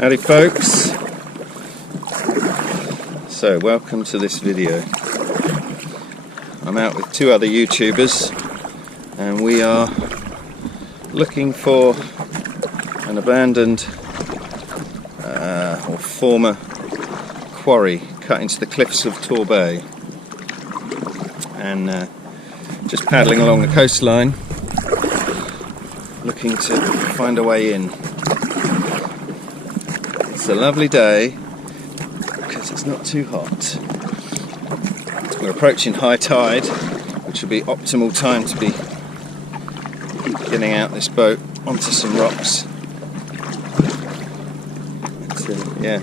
Howdy folks, so welcome to this video. I'm out with two other YouTubers and we are looking for an abandoned or former quarry cut into the cliffs of Torquay, and just paddling along the coastline looking to find a way in. It's a lovely day because it's not too hot. We're approaching high tide, which will be optimal time to be getting out this boat onto some rocks. Yeah,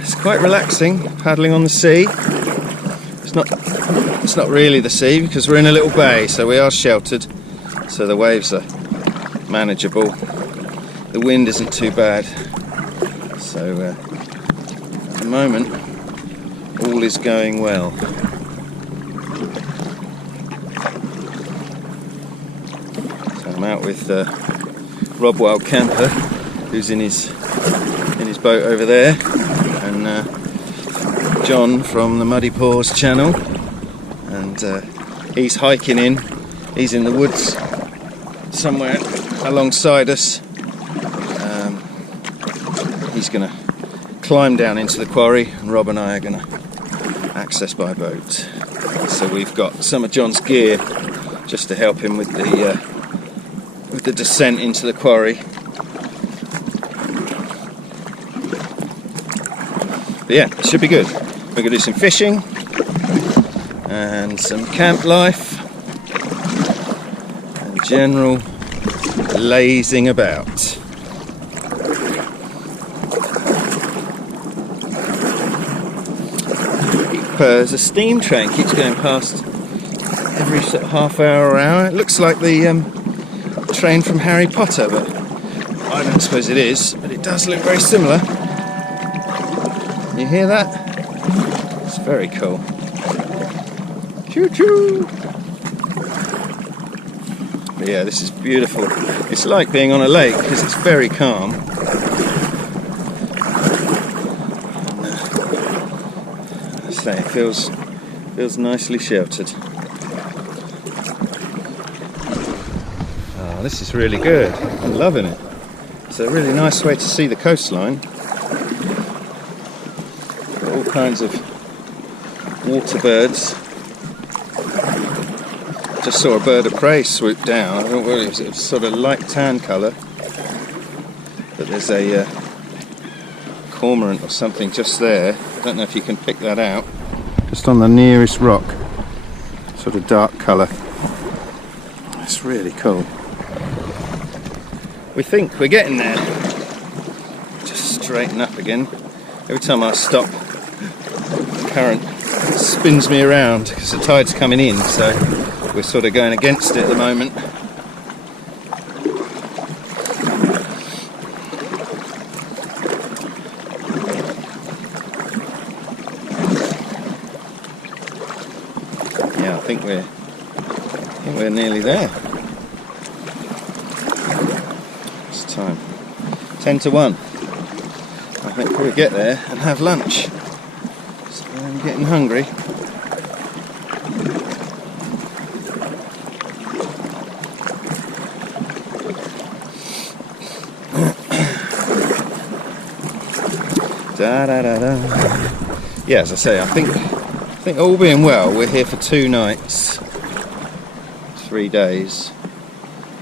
it's quite relaxing paddling on the sea. It's not really the sea because we're in a little bay, so we are sheltered, so the waves are manageable. The wind isn't too bad, so at the moment all is going well. So I'm out with Rob Wild Camper, who's in his boat over there, and John from the Muddy Paws channel, and he's hiking in. He's in the woods somewhere alongside us. He's going to climb down into the quarry, and Rob and I are going to access by boat. So we've got some of John's gear just to help him with the descent into the quarry. But yeah, it should be good. We're going to do some fishing and some camp life and general lazing about. There's a steam train keeps going past every sort of half hour or hour. It looks like the train from Harry Potter, but I don't suppose it is, but it does look very similar. You hear that? It's very cool. Choo choo! But yeah, this is beautiful. It's like being on a lake because it's very calm. It feels nicely sheltered. Oh, this is really good. I'm loving it. It's a really nice way to see the coastline. Got all kinds of water birds. Just saw a bird of prey swoop down. I don't know what it was. It was sort of light tan colour. But there's a cormorant or something just there. I don't know if you can pick that out. Just on the nearest rock, sort of dark colour. It's really cool. We think we're getting there. Just straighten up again. Every time I stop, the current spins me around because the tide's coming in, so we're sort of going against it at the moment. Yeah, I think we're nearly there. It's time. 10 to 1. I think we'll get there and have lunch. So I'm getting hungry. Da da da da. Yeah, as I say, I think all being well, we're here for 2 nights, 3 days.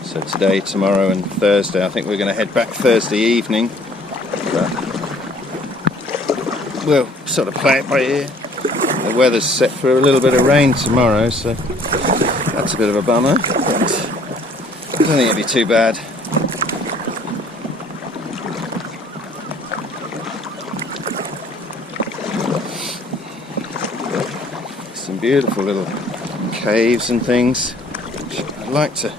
So today, tomorrow and Thursday. I think we're going to head back Thursday evening. But we'll sort of play it by ear. the weather's set for a little bit of rain tomorrow, so that's a bit of a bummer, but I don't think it'll be too bad. Some beautiful little caves and things. I'd like to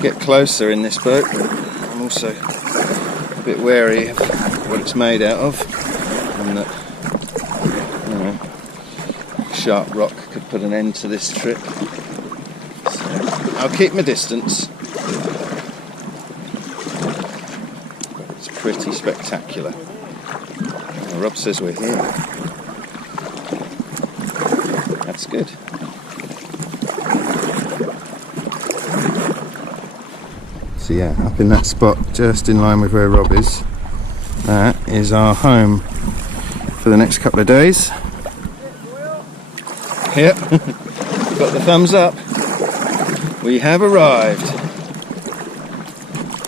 get closer in this boat, but I'm also a bit wary of what it's made out of, and that, you know, sharp rock could put an end to this trip. So I'll keep my distance. But it's pretty spectacular. Rob says we're here. That's good. So yeah, up in that spot, just in line with where Rob is, that is our home for the next couple of days. Yep, got the thumbs up. We have arrived.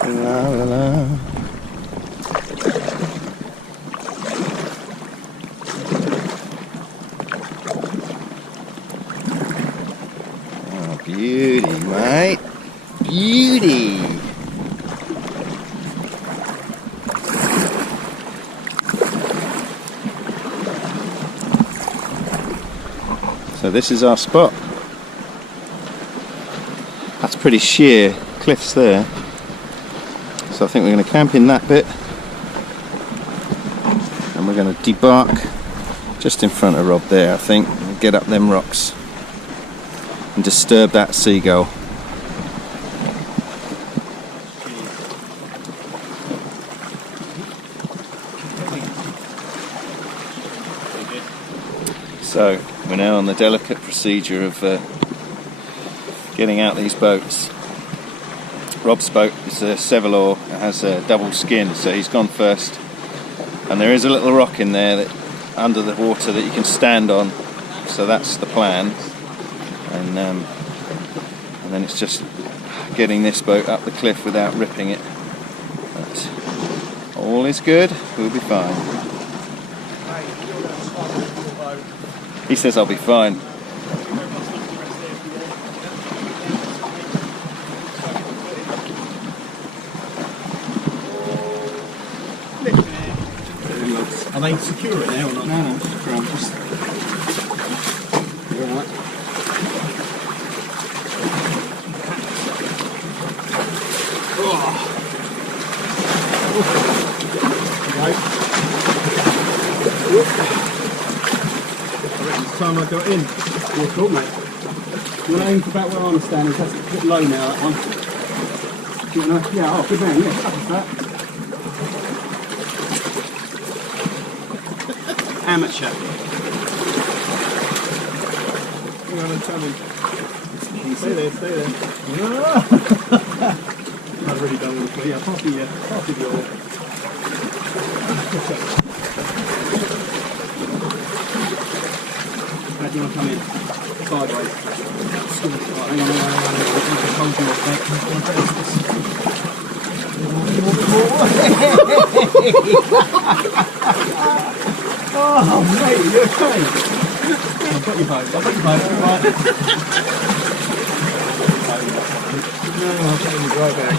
La la la. Oh, beauty, mate. Beauty. So this is our spot. That's pretty sheer cliffs there. So I think we're going to camp in that bit, and we're going to debark just in front of Rob there, I think, and get up them rocks and disturb that seagull. So we're now on the delicate procedure of getting out these boats. Rob's boat is a Sevalor, it has a double skin, so he's gone first. And there is a little rock in there that under the water that you can stand on, so that's the plan. And then it's just getting this boat up the cliff without ripping it. But all is good, we'll be fine. He says I'll be fine. Are they secure it now or not? No, just You're alright. It's time I got in. You're cool, mate. You want to aim for about where I'm standing? That's a bit low now, that one. Do you want to? Yeah, oh, good man, yeah, that was that. Amateur. Hang on, I'm coming. Stay there, stay there. I've really done with it. Yeah, pass the oil. How do you want to come in? Sideways. Right, hang on. I can hold you off, oh, mate, you okay? I've got your boat, right. No, I'll get in the dry bag.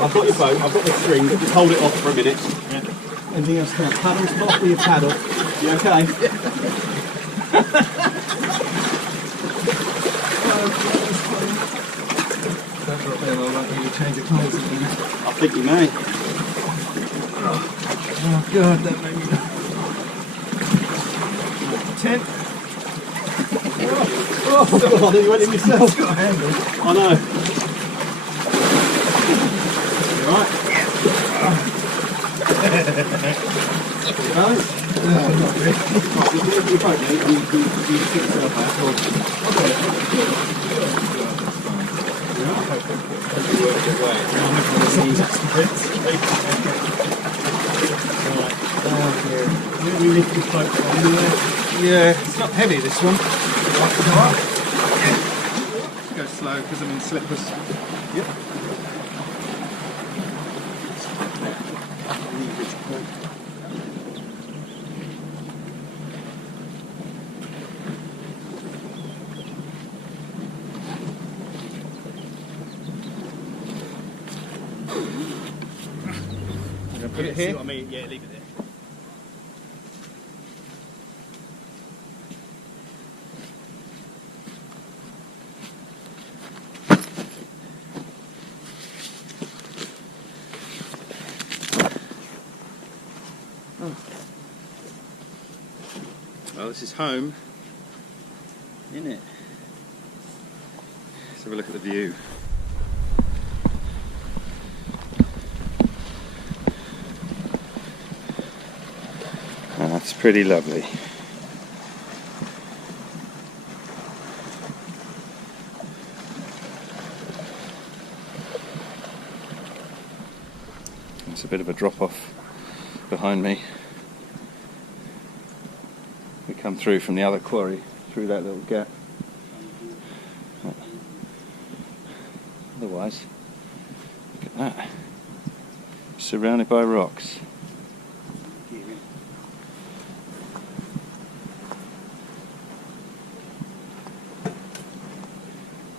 I've got your boat, I've got the string, but just hold it off for a minute. Yeah. Anything else? Paddles, off with your paddle. You okay? Change of clothes in there. I think you may. Oh god, that made me tent. Oh god, you went in yourself. It's got a handle. I know. You alright? Right? Not really. Right, you look at your boat, mate, and you pick yourself out. Okay. Yeah, it's not heavy, this one. Just go slow because I'm in slippers. Yep. Put it See here? what I mean? Yeah, leave it there. Well, this is home, isn't it? Let's have a look at the view. Oh, that's pretty lovely. It's a bit of a drop off behind me. We come through from the other quarry, through that little gap. Otherwise, look at that. Surrounded by rocks.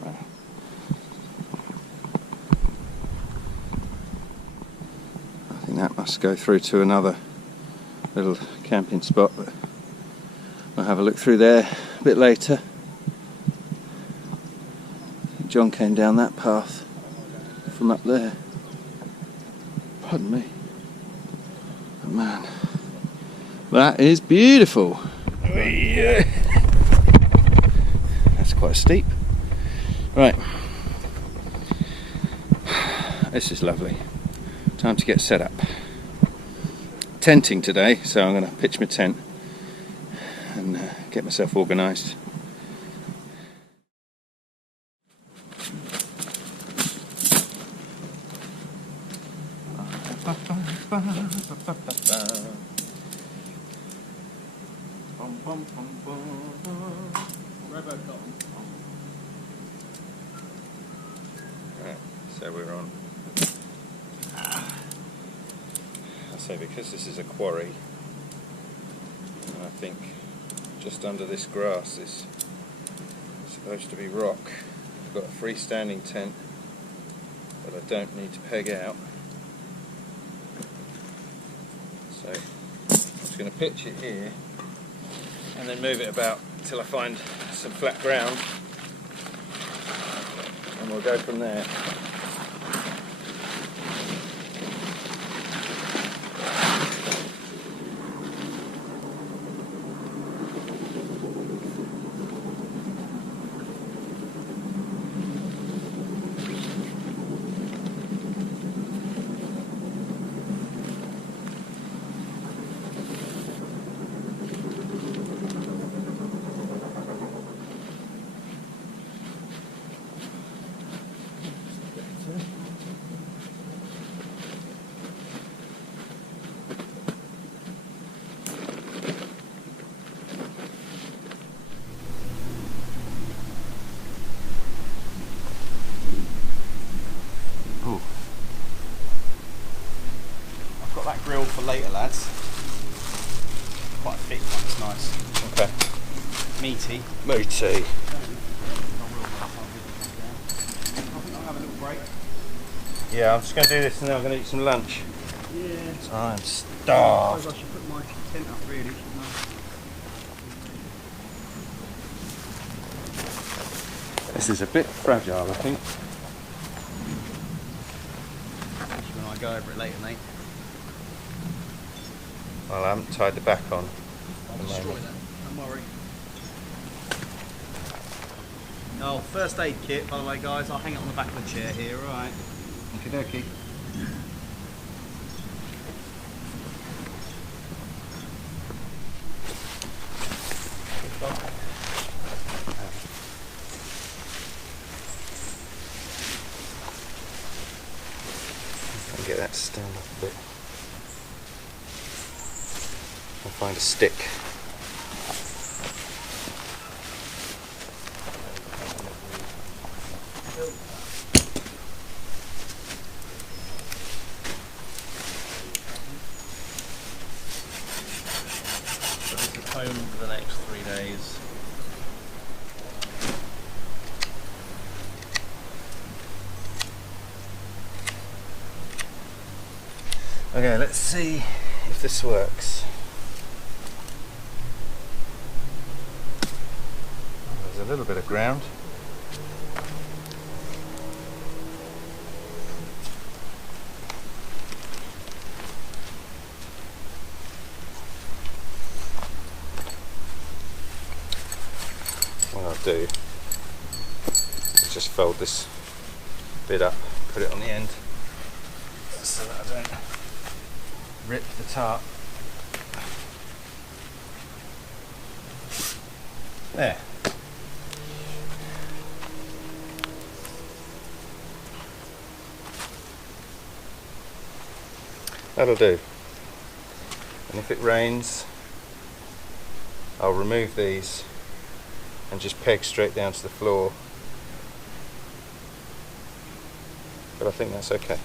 Wow. I think that must go through to another little camping spot, but I'll have a look through there a bit later. John came down that path from up there. Pardon me. Oh man, that is beautiful. Yeah. That's quite steep. Right, this is lovely. Time to get set up. Tenting today, so I'm going to pitch my tent and get myself organised. Right, so we're on. I say because this is a quarry, and I think just under this grass is supposed to be rock. I've got a freestanding tent that I don't need to peg out. So I'm just going to pitch it here and then move it about until I find some flat ground, and we'll go from there. Grill for later, lads. Quite thick one, it's nice. Okay. Meaty. Meaty. I think I'll have a little break. Yeah, I'm just going to do this and then I'm going to eat some lunch. Yeah. So I'm I starved. suppose I should put my tent up really, shouldn't I? This is a bit fragile, I think. When I go over it later, mate. Well, I haven't tied the back on. I'll destroy that, don't worry. Oh, first aid kit, by the way, guys. I'll hang it on the back of the chair here, alright? Okie dokie. And get that to stand up a bit. I'll find a stick. So this is home for the next 3 days. Okay, let's see if this works. There's a little bit of ground. What I'll do is just fold this bit up, put it on the end so that I don't rip the tarp. There. That'll do. And if it rains, I'll remove these and just peg straight down to the floor. But I think that's okay.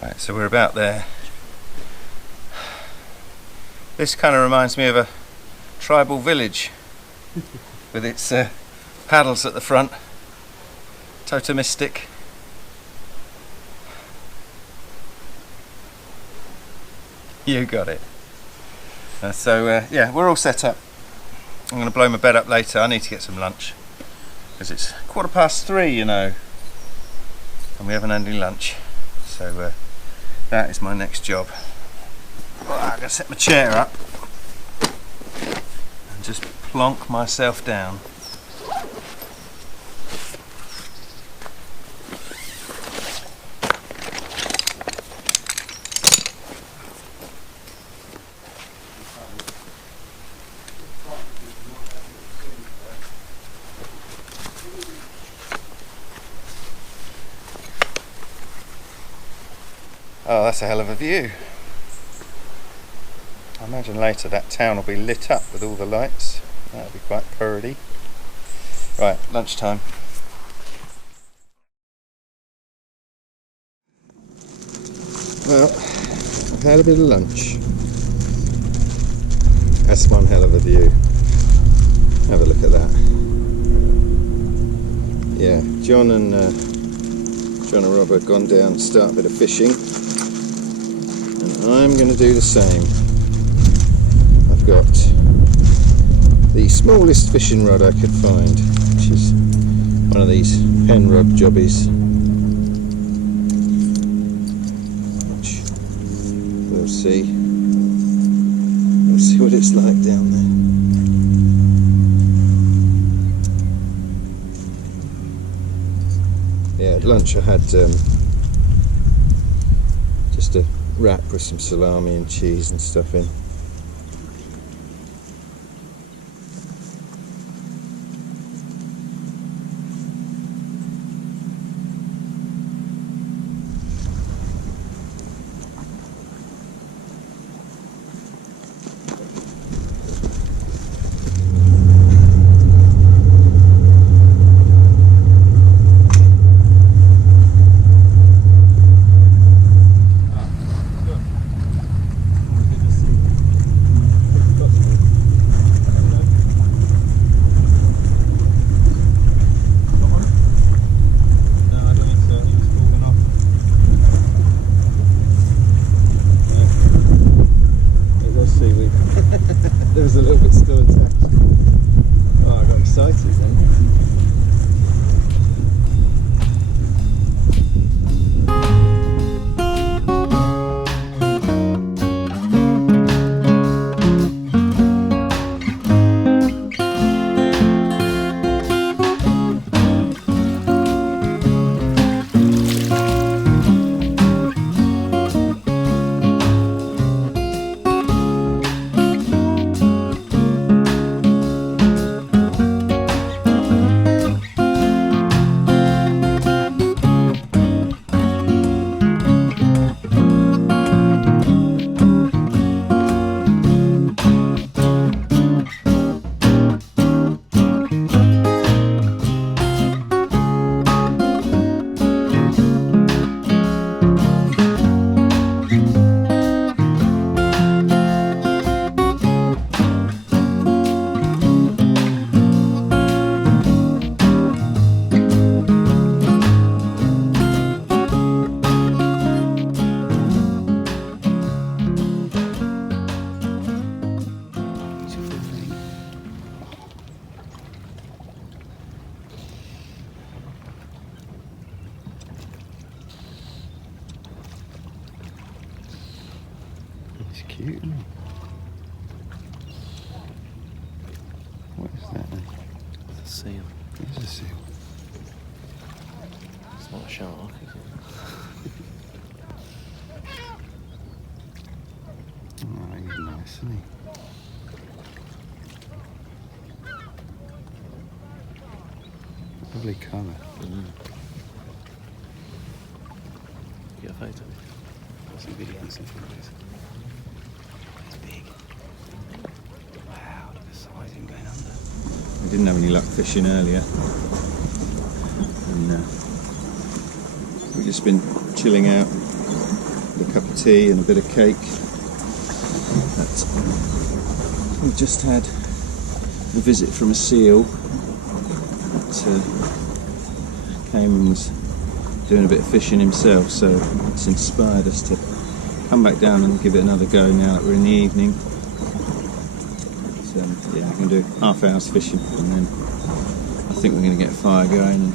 Right, so we're about there. This kind of reminds me of a tribal village with its paddles at the front, totemistic. You got it. Yeah, we're all set up. I'm going to blow my bed up later. I need to get some lunch because it's 3:15, you know, and we haven't had any lunch. So that is my next job. Well, I'm going to set my chair up and just plonk myself down. Oh, that's a hell of a view. I imagine later that town will be lit up with all the lights. That'll be quite purdy. Right, lunchtime. Well, I've had a bit of lunch. That's one hell of a view. Have a look at that. Yeah, John and Rob have gone down to start a bit of fishing, and I'm going to do the same. I've got the smallest fishing rod I could find, which is one of these pen rod jobbies, which we'll see what it's like down there. Yeah, at lunch I had just a wrap with some salami and cheese and stuff in. There was a little bit still attached. Oh, I got excited then. cute, isn't he? What is that then? It's a seal. It is a seal. It's not a shark, is it? Oh, he's nice, isn't he? Lovely colour. Get a photo. Some videos and photos. It's big. Wow, look at the size in going under. We didn't have any luck fishing earlier. And we've just been chilling out with a cup of tea and a bit of cake. But we've just had a visit from a seal that came and was doing a bit of fishing himself, so it's inspired us to come back down and give it another go now that we're in the evening. So, yeah, we're going to do half hour's fishing and then I think we're going to get a fire going and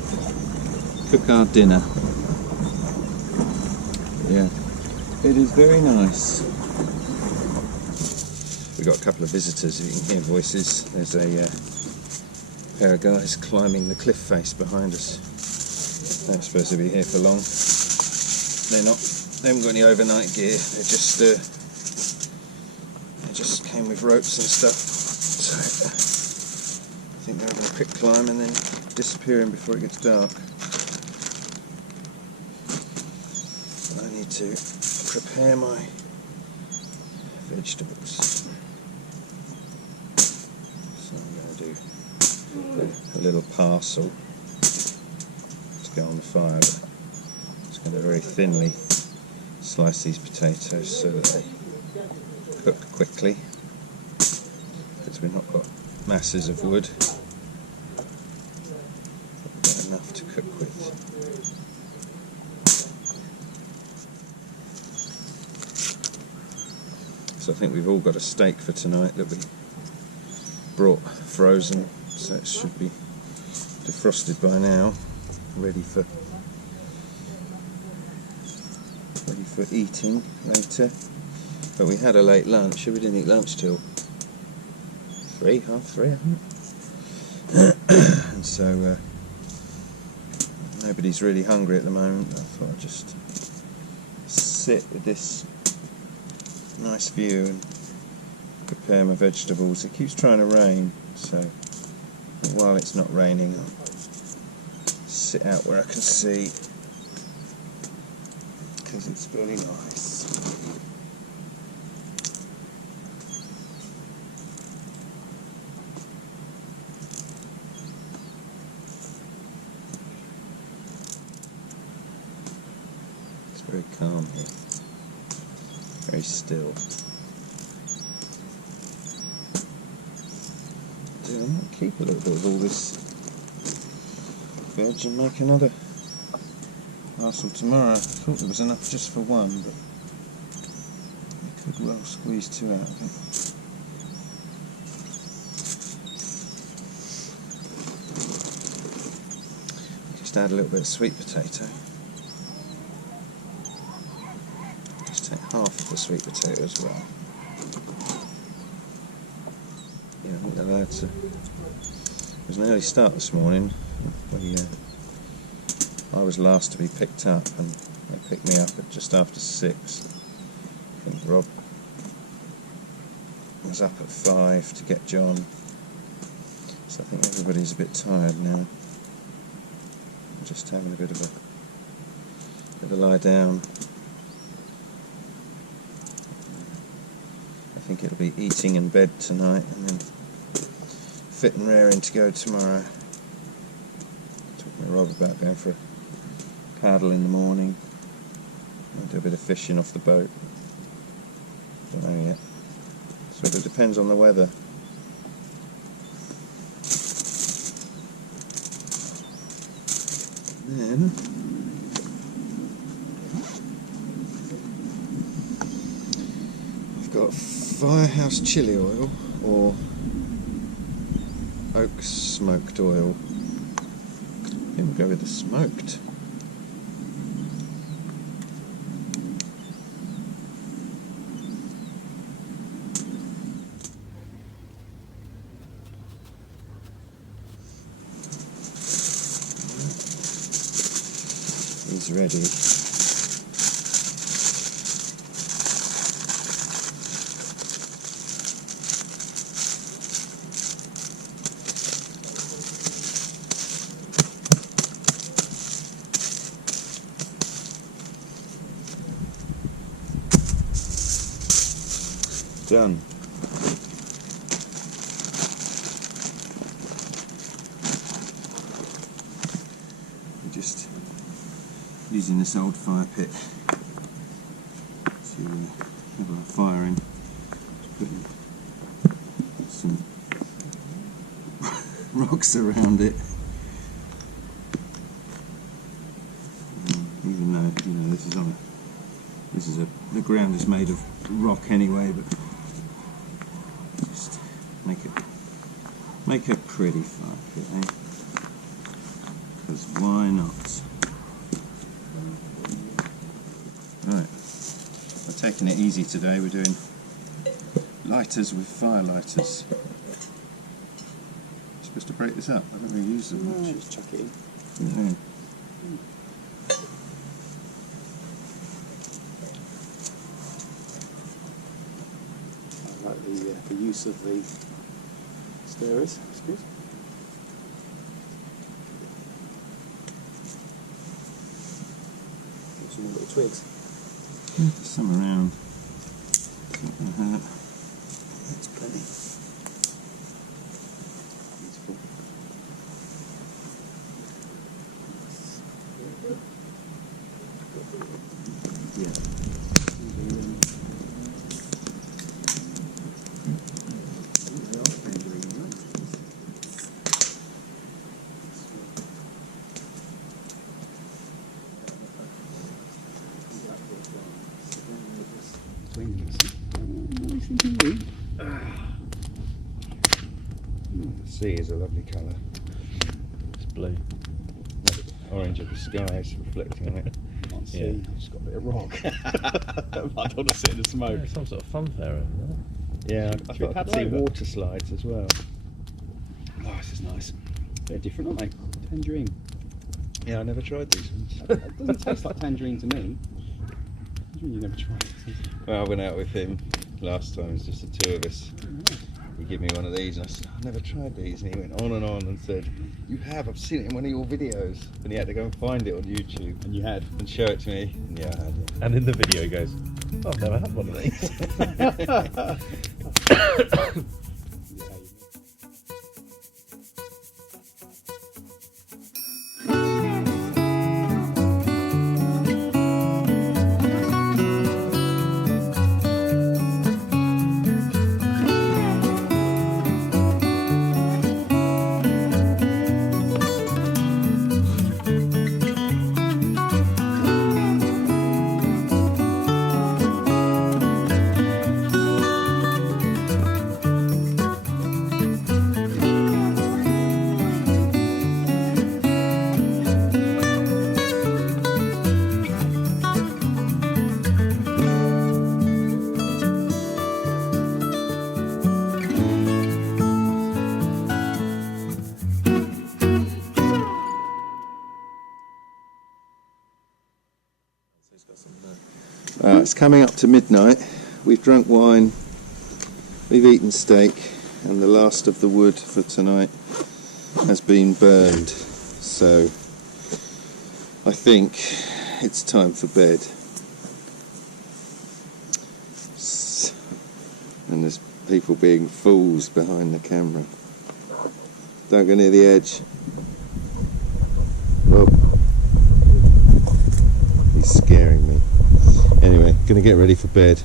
cook our dinner. Yeah, it is very nice. We've got a couple of visitors, you can hear voices. There's a pair of guys climbing the cliff face behind us. They're supposed to be here for long. They're not. They haven't got any overnight gear. They just came with ropes and stuff. So I think they're having a quick climb and then disappearing before it gets dark. I need to prepare my vegetables. So I'm going to do a little parcel to go on the fire, but I'm just going to very thinly slice these potatoes so that they cook quickly, because we've not got masses of wood. We've got enough to cook with. So I think we've all got a steak for tonight that we brought frozen, so it should be defrosted by now, ready for eating later. But we had a late lunch, we didn't eat lunch till 3, half 3 I think. And so nobody's really hungry at the moment. I thought I'd just sit with this nice view and prepare my vegetables. It keeps trying to rain, so while it's not raining I'll sit out where I can see, because it's very nice. It's very calm here, very still. I might keep a little bit of all this veg and make another parcel tomorrow. I thought there was enough just for one, but you could well squeeze 2 out of it. Just add a little bit of sweet potato. Just take half of the sweet potato as well. Yeah, I'm not allowed to. It was an early start this morning. I was last to be picked up, and they picked me up at just after 6. I think Rob was up at 5 to get John. So I think everybody's a bit tired now. I'm just having a bit of a lie down. I think it'll be eating in bed tonight, and then fit and raring to go tomorrow. Talking to Rob about going for a paddle in the morning. I'll do a bit of fishing off the boat. Don't know yet. So it depends on the weather. Then I've got Firehouse chili oil or oak smoked oil. I think we'll go with the smoked. is ready. Done. We're just using this old fire pit to have our fire in. Just putting some rocks around it. Even though, you know, the ground is made of rock anyway, but just make a pretty fire pit, eh? Because why not? Right, we're taking it easy today. We're doing lighters with fire lighters. Supposed to break this up. I don't really use them much. Just chuck it in. Yeah. I like the use of the stirrers. It's good. Got some more little twigs. There's some around. Not gonna hurt. That's plenty. Beautiful. Yeah. The sea is a lovely colour. It's blue. Orange of the sky is reflecting on it. Can't see. Yeah. I've just got a bit of rock. I don't want to sit in the smoke. Yeah, some sort of fun fair over there. Yeah, I Should we thought I could paddle see over? water slides as well. Oh, this is nice. They're different, aren't they? Tangerine. Yeah, I never tried these ones. It doesn't taste like tangerine to me. Tangerine you never tried. Well, I went out with him last time, it was just the two of us. He gave me one of these and I said, I've never tried these. And he went on and said, you have, I've seen it in one of your videos. And he had to go and find it on YouTube. And you had. And show it to me. And yeah, I had it. And in the video he goes, oh, I've never had one of these. It's coming up to midnight. We've drunk wine, we've eaten steak, and the last of the wood for tonight has been burned. So I think it's time for bed. And there's people being fools behind the camera. Don't go near the edge. Rob. He's scaring me. Anyway, gonna get ready for bed.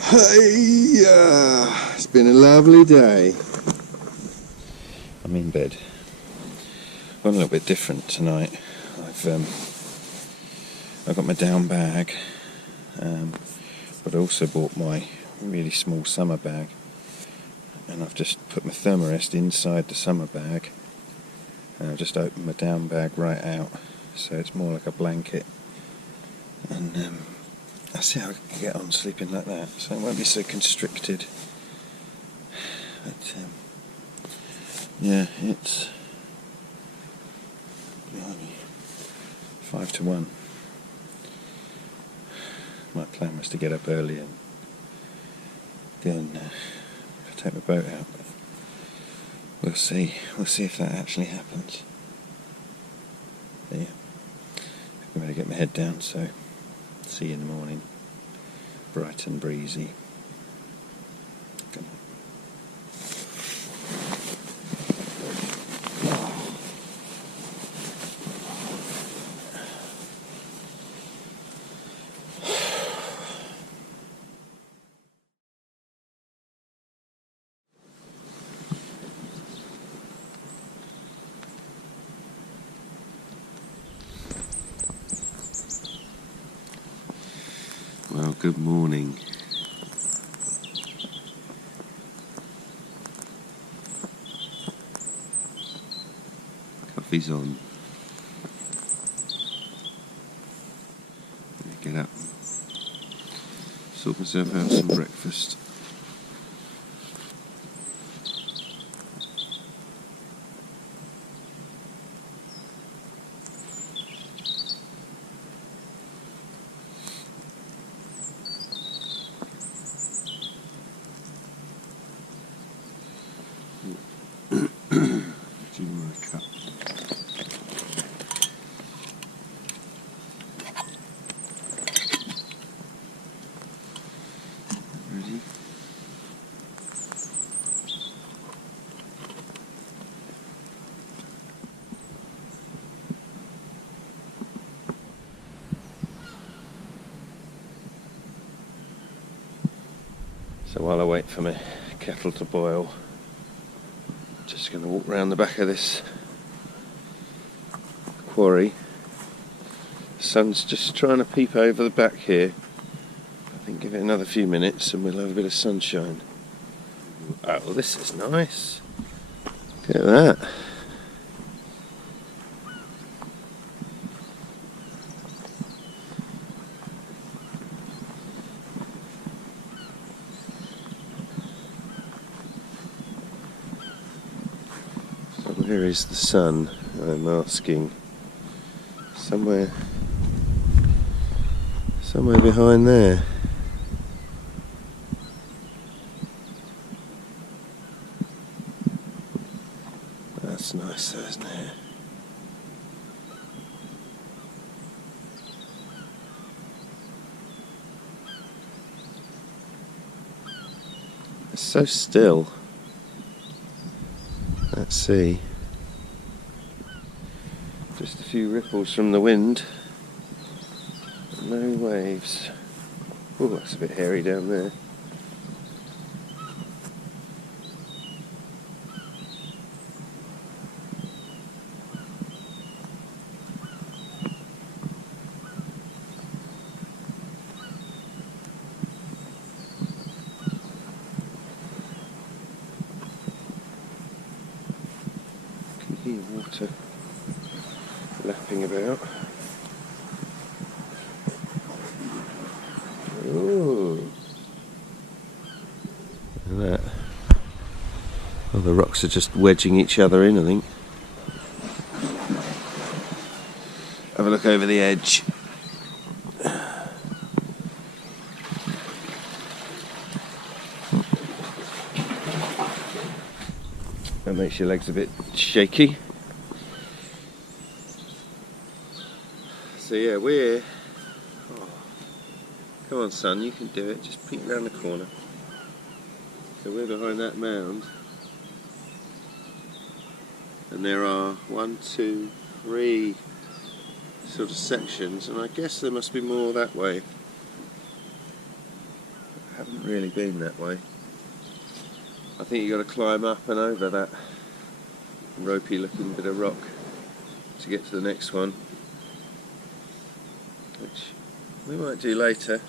Hey, it's been a lovely day. I'm in bed. Gone a little bit different tonight. I've got my down bag, but I also bought my really small summer bag, and I've just put my thermarest inside the summer bag, and I've just opened my down bag right out, so it's more like a blanket. And I'll see how I can get on sleeping like that, so it won't be so constricted. But yeah, it's blimey. 5 to 1. My plan was to get up early and go and take my boat out. But we'll see. We'll see if that actually happens. But yeah, I'm going to get my head down, so see you in the morning. Bright and breezy. Good night. Well, good morning. Coffee's on. Get up, sort myself out some breakfast. Do my cup. Ready? So while I wait for my kettle to boil, just going to walk round the back of this quarry. The sun's just trying to peep over the back here. I think give it another few minutes and we'll have a bit of sunshine. Oh, this is nice. Look at that. So where is the sun? I'm asking. Somewhere behind there. That's nice though, isn't it? It's so still. Let's see. Just a few ripples from the wind. No waves. Oh, that's a bit hairy down there. Can hear water lapping about. Ooh. Look at that. Oh, the rocks are just wedging each other in, I think. Have a look over the edge. That makes your legs a bit shaky. So yeah, we're... Oh, come on son, you can do it. Just peek round the corner. So we're behind that mound. And there are 1, 2, 3 sort of sections, and I guess there must be more that way. I haven't really been that way. I think you've got to climb up and over that ropey looking bit of rock to get to the next one, which we might do later.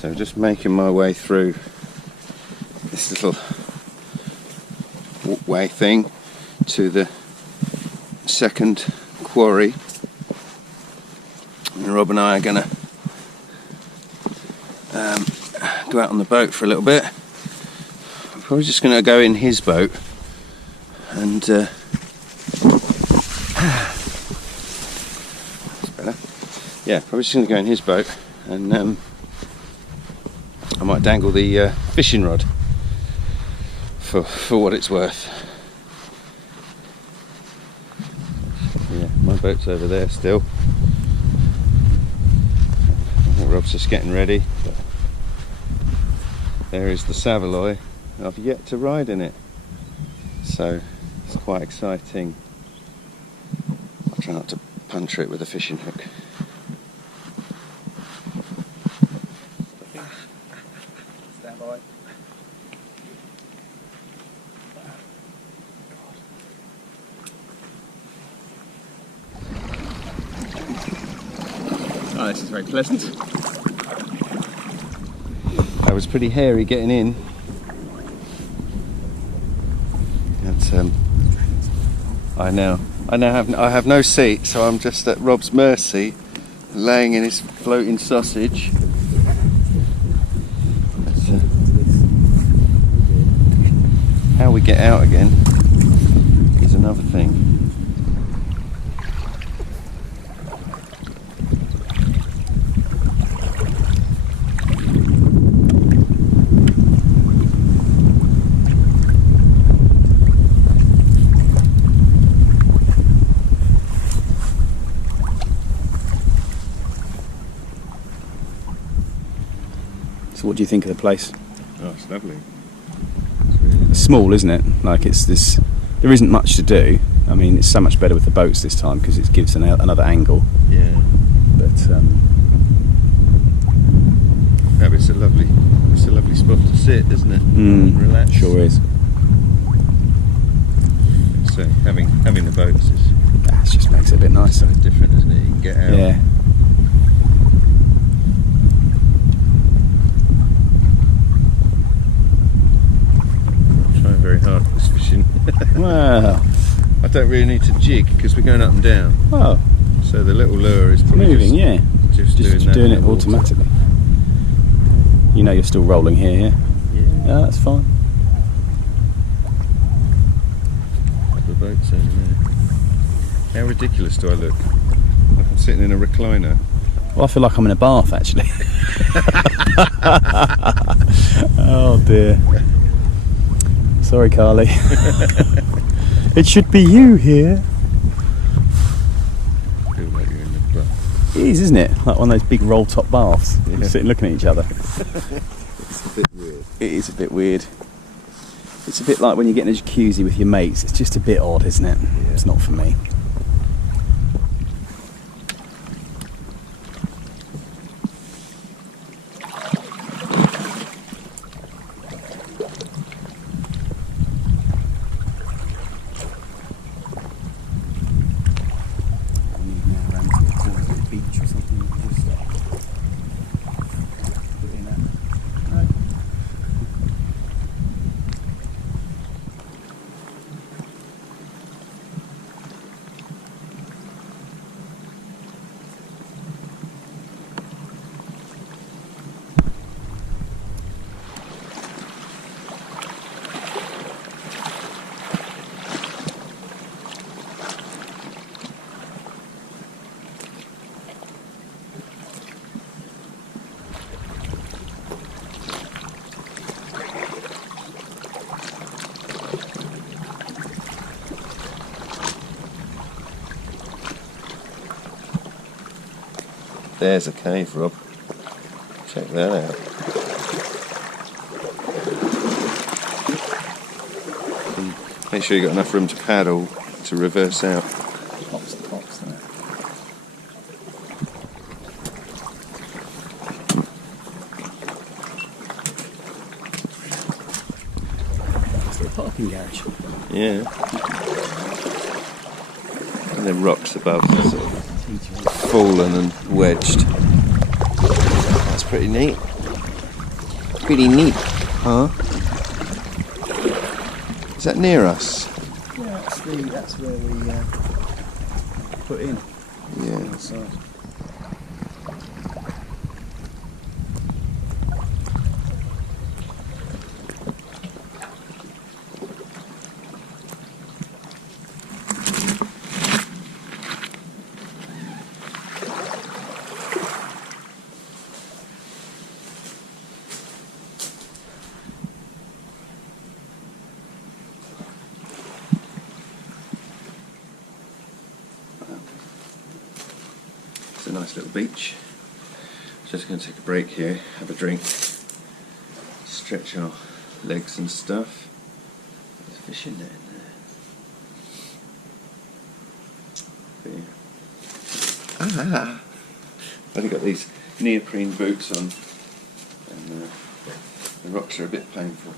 So just making my way through this little walkway thing to the second quarry. And Rob and I are gonna go out on the boat for a little bit. I'm probably just gonna go in his boat and yeah, probably just gonna go in his boat and I might dangle the fishing rod for what it's worth. Yeah, my boat's over there still. I think Rob's just getting ready. But there is the Savaloy. I've yet to ride in it, so it's quite exciting. I'll try not to puncture it with a fishing hook. Stand by. Oh, this is very pleasant. That was pretty hairy getting in. That's I have no seat, so I'm just at Rob's mercy, laying in his floating sausage. That's, how we get out again is another thing. So what do you think of the place? Oh, it's lovely. It's small, isn't it? Like it's this. There isn't much to do. I mean, it's so much better with the boats this time because it gives another angle. Yeah. But No, but it's a lovely spot to sit, isn't it? Relax. Sure is. So having the boats is That just makes it a bit nicer. different, isn't it? You can get out. Yeah. Trying very hard with this fishing. Wow. I don't really need to jig because we're going up and down. Oh, So the little lure is probably moving. Yeah. just Just that doing in it the water. automatically. You know you're still rolling here, yeah? Yeah. Yeah, that's fine. Couple of boats over there. How ridiculous do I look? Like I'm sitting in a recliner. Well, I feel like I'm in a bath, actually. Oh dear. Sorry, Carly. It should be you here. I feel like you're in the bath. It is, isn't it? Like one of those big roll-top baths. You're sitting looking at each other. It's a bit weird. It is a bit weird. It's a bit like when you get in a jacuzzi with your mates. It's just a bit odd, isn't it? Yeah. It's not for me. There's a cave, Rob. Check that out. And make sure you've got enough room to paddle to reverse out. Pops the pops, isn't it? It's a little parking garage. Yeah. And then rocks above, sort of fallen and wedged. That's pretty neat. Pretty neat, huh? Is that near us? Yeah, that's where we put in. Yeah. Outside. It's a nice little beach. Just going to take a break here, have a drink, stretch our legs and stuff. There's a fish in there. Ah, I've only got these neoprene boots on, and the rocks are a bit painful.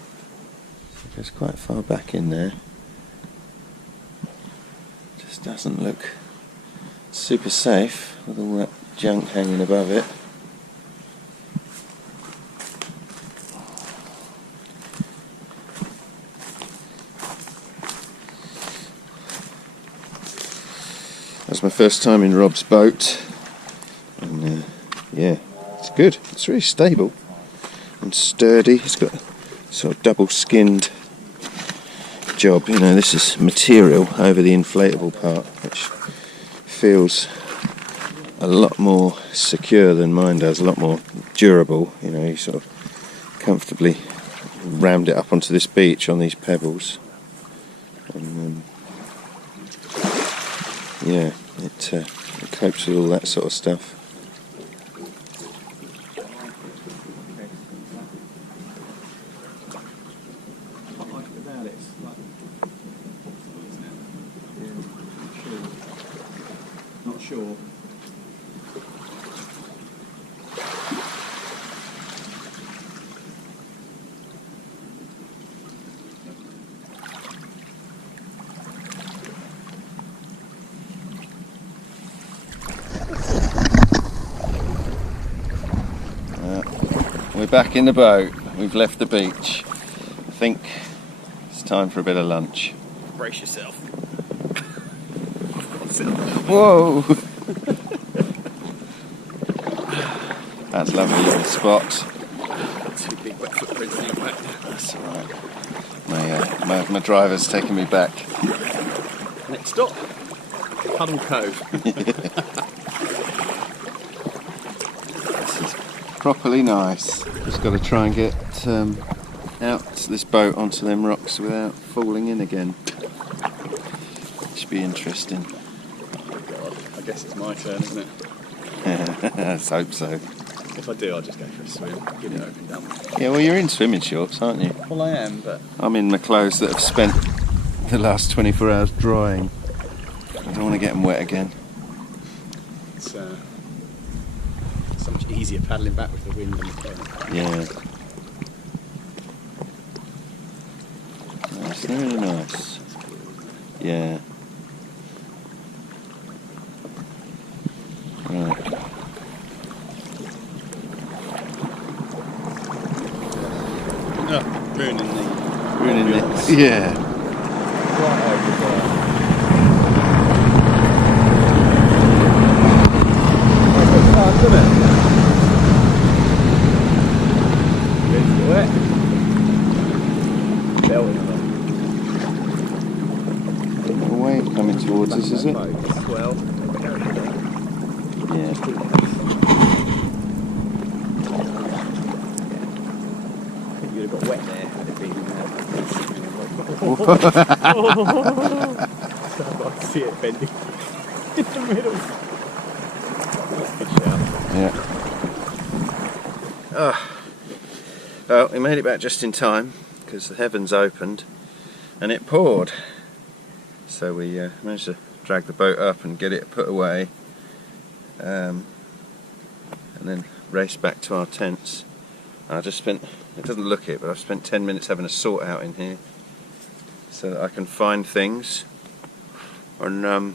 It goes quite far back in there. Just doesn't look super safe with all that junk hanging above it. That's my first time in Rob's boat, and yeah, it's good. It's really stable and sturdy. It's got a sort of double-skinned job. You know, this is material over the inflatable part, which feels a lot more secure than mine does, a lot more durable. You know, you sort of comfortably rammed it up onto this beach on these pebbles, and yeah, it copes with all that sort of stuff. Not sure. We're back in the boat. We've left the beach. I think it's time for a bit of lunch. Brace yourself. Whoa! That's a lovely little spot. Two big wet footprints in your back. That's alright. My driver's taking me back. Next stop, Puddle Cove. This is properly nice. Just got to try and get out this boat onto them rocks without falling in again. Should be interesting. God, I guess it's my turn, isn't it? Let's hope so. If I do, I'll just go for a swim, get it open down. Yeah, well, you're in swimming shorts, aren't you? Well, I am, but I'm in my clothes that have spent the last 24 hours drying. I don't want to get them wet again. it's so much easier paddling back with the wind and the current. Yeah. That's really nice. Yeah. Right. Oh, Ruining the... Yeah. Right over there. Isn't it? It's wet. Belting along. A wave coming towards us, is it? Well, Yeah. you'd have got wet there had it been I can see it bending in the middle. That's a good shout. Yeah. Well, we made it back just in time because the heavens opened and it poured. So we managed to drag the boat up and get it put away, and then race back to our tents. I just spent, it doesn't look it, but I've spent 10 minutes having a sort out in here so that I can find things. And now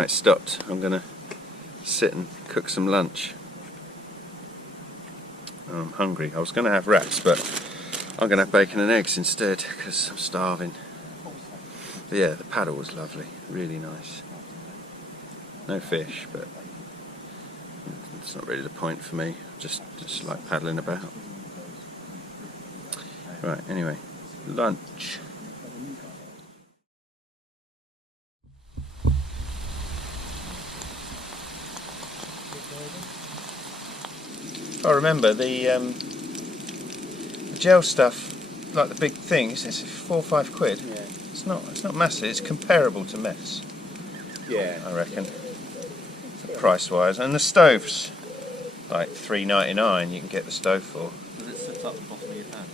it's stopped. I'm going to sit and cook some lunch. I'm hungry. I was going to have wraps, but I'm going to have bacon and eggs instead because I'm starving. But yeah, the paddle was lovely, really nice. No fish, but it's not really the point for me. Just like paddling about. Right, anyway, lunch. I remember the gel stuff, like the big thing. It's 4 or 5 quid. Yeah. It's not massive. It's comparable to mess. Yeah. I reckon, price wise. And the stoves, like $3.99. You can get the stove for. Does it sit up the bottom of your pan?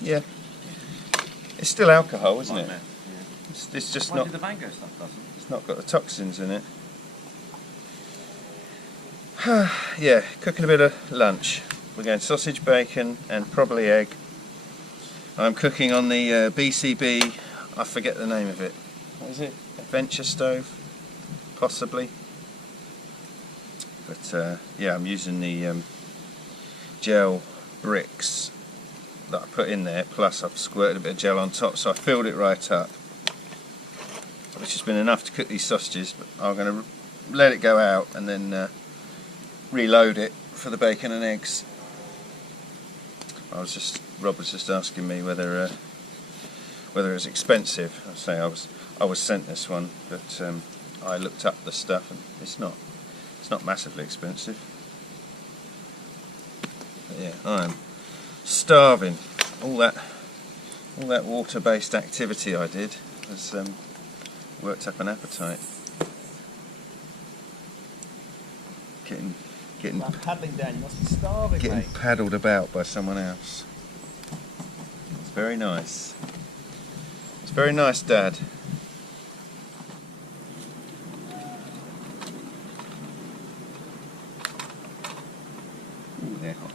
Yeah. It's still alcohol, isn't it? Yeah. It's just Why not. did the mango stuff doesn't? It's not got the toxins in it. Yeah, cooking a bit of lunch. We're going sausage, bacon, and probably egg. I'm cooking on the BCB. I forget the name of it. What is it? Adventure stove, possibly. But yeah, I'm using the gel bricks that I put in there. Plus, I've squirted a bit of gel on top, so I filled it right up, which has been enough to cook these sausages. But I'm going to let it go out and then reload it for the bacon and eggs. Rob was just asking me whether it was expensive. I say I was sent this one, but I looked up the stuff and it's not massively expensive. But yeah, I am starving. All that water-based activity I did has worked up an appetite. Getting paddling down, you must be starving, getting paddled about by someone else. It's very nice. It's very nice, Dad. Ooh, they're hot.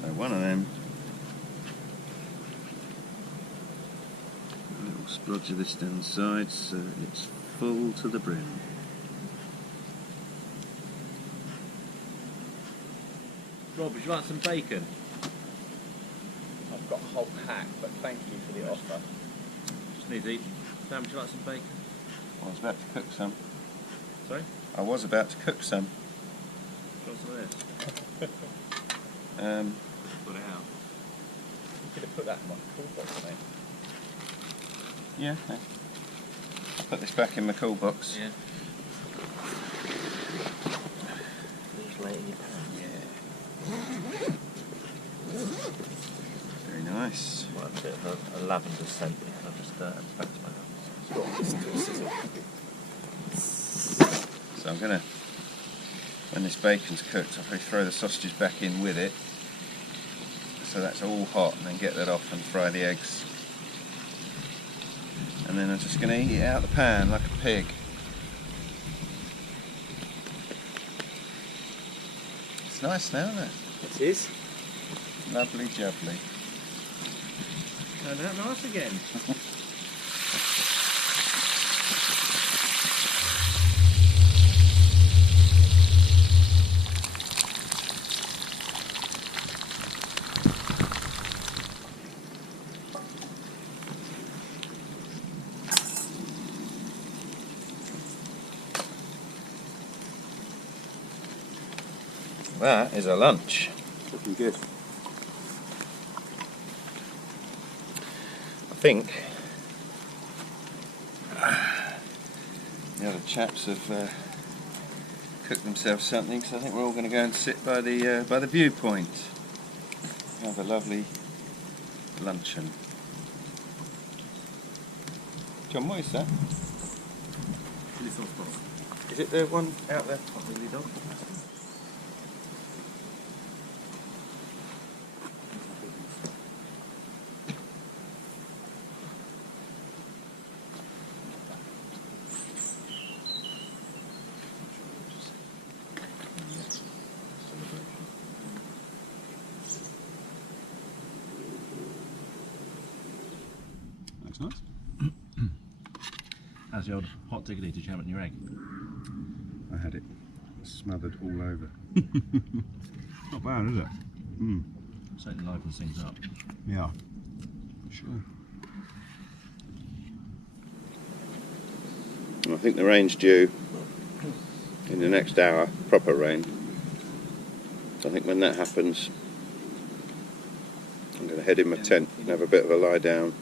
So one of them, a little splodge of this down the side, so it's full to the brim. Rob, would you like some bacon? I've got a whole pack, but thank you for the offer. Just need to eat. Sam, would you like some bacon? I was about to cook some. Sorry? I was about to cook some. Do you want some of this? Put it out. You could have put that in my cool box, mate. Yeah, okay. I'll put this back in my cool box. Yeah. Just lay it in your pan. Very nice. Might have a bit of a lavender scent. I'll just back to my house. So I'm gonna, when this bacon's cooked, I'll probably throw the sausages back in with it. So that's all hot, and then get that off and fry the eggs. And then I'm just gonna eat it out the pan like a pig. It's nice now, isn't it? It is. Lovely jubbly. No, that nice again. That is a lunch. Looking good. I think the other chaps have cooked themselves something, so I think we're all going to go and sit by the viewpoint. Have a lovely luncheon. John, what is that? Chili sauce box. Is it the one out there? Hot really dog. nice. How's the old hot diggity? Did you have it in your egg? I had it smothered all over. Not bad, is it? Certainly livens things up. Yeah. Sure. I think the rain's due in the next hour, proper rain. I think when that happens, I'm going to head in my tent and have a bit of a lie down.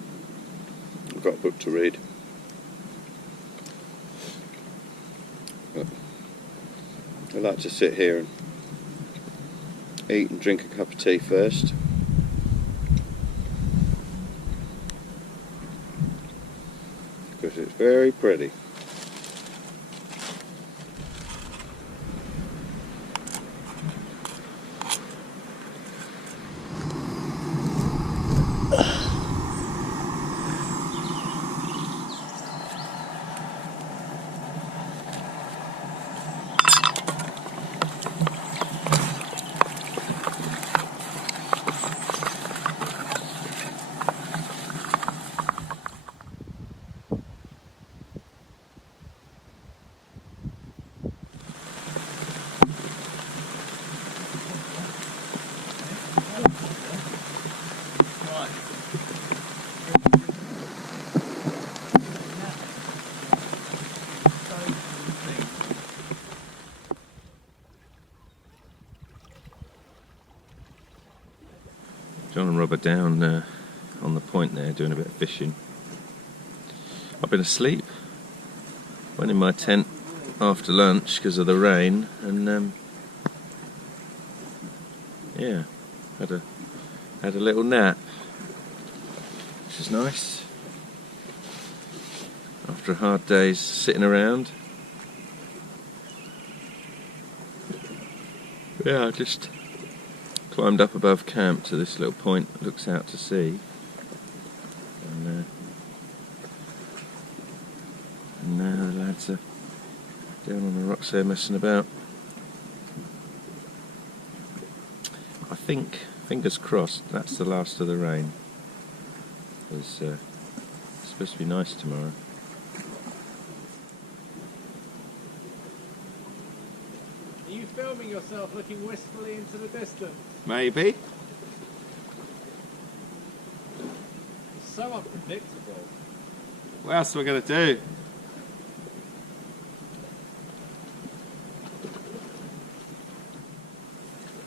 I've got a book to read. But I like to sit here and eat and drink a cup of tea first. Because it's very pretty. John and Rob are down on the point there doing a bit of fishing. I've been asleep. Went in my tent after lunch because of the rain and yeah, had a little nap, which is nice. After a hard day's sitting around. Yeah, I just climbed up above camp to this little point that looks out to sea, and now the lads are down on the rocks there messing about. I think, fingers crossed, that's the last of the rain. It's supposed to be nice tomorrow. Are you filming yourself looking wistfully into the distance? Maybe. It's so unpredictable. What else are we going to do?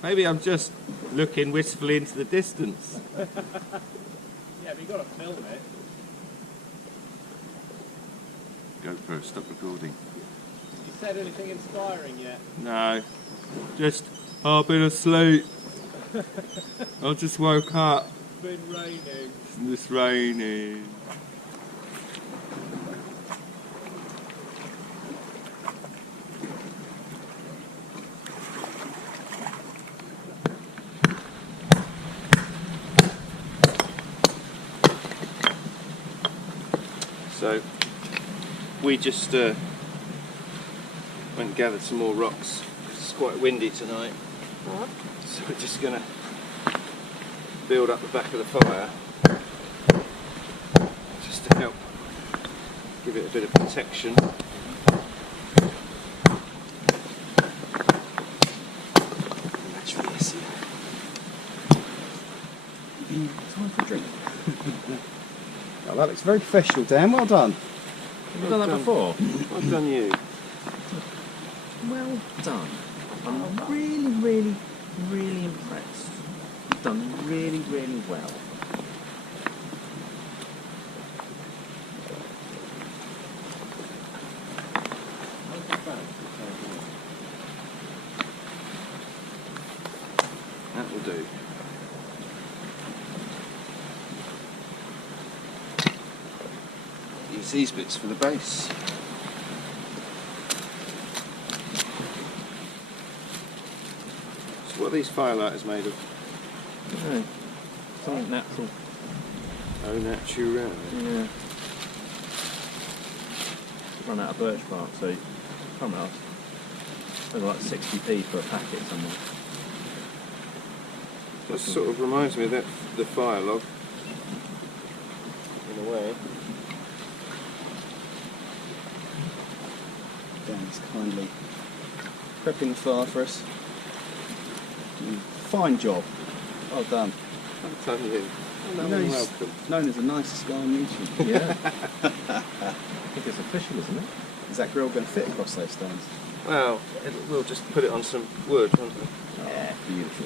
Maybe I'm just looking wistfully into the distance. Yeah, but you've got to film it. GoPro, stop recording. Have you said anything inspiring yet? No, just I've been asleep. I just woke up. It's been raining. It's raining. So we just went and gathered some more rocks. It's quite windy tonight, so we're just going to build up the back of the fire just to help give it a bit of protection. Match for this here. Time for a drink. Oh, that looks very professional, Dan. Well done. Have you done that before? Well done you. Well done. I'm really, really, really impressed. You've done really, really well. That will do. Use these bits for the base. So what are these firelighters made of? Yeah. Something natural. Oh, natural. Yeah. Run out of birch bark, so come out. They're like 60p for a packet somewhere. That sort of reminds me of the fire log, in a way. Dan's kindly prepping the fire for us. Fine job. Well done. Well done, you. Known as the nicest guy on YouTube. Yeah. I think it's official, isn't it? Is that grill going to fit across those stones? Well, we'll just put it on some wood, won't we? Yeah, beautiful.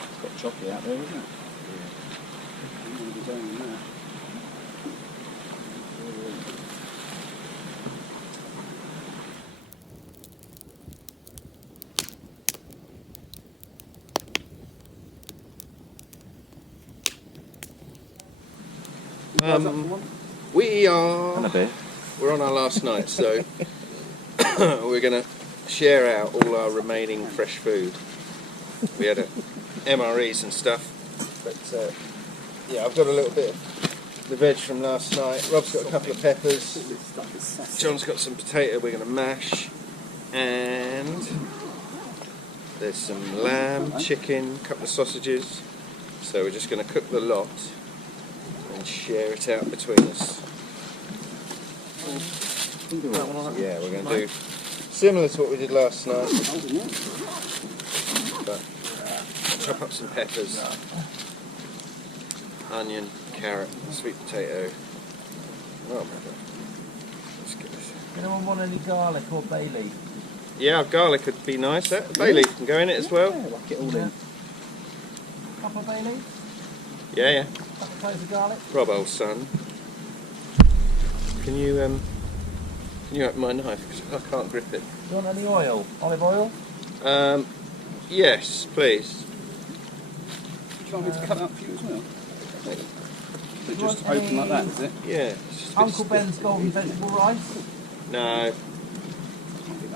It's got chocolate out there, isn't it? Yeah. I'm going to be down in that. We are. And a bit. We're on our last night, so we're going to share out all our remaining fresh food. We had MREs and stuff, but yeah, I've got a little bit of the veg from last night. Rob's got a couple of peppers. John's got some potato we're going to mash, and there's some lamb, chicken, a couple of sausages. So we're just going to cook the lot and share it out between us. Yeah, we're going to do similar to what we did last night, but chop up some peppers, onion, carrot, sweet potato. Oh my god, let's get this. Anyone want any garlic or bay leaf? Yeah, garlic would be nice. That bay leaf can go in it as well. Yeah, whack it all in. Couple of bay leaves? Yeah. Couple of cloves of garlic? Rob, old son, can you open my knife because I can't grip it? You want any oil? Olive oil? Yes, please. Do you want me to cut up for you as well? So You just want open like that, any is it? Yeah. It's just a bit Uncle stiff. Ben's golden vegetable rice? No.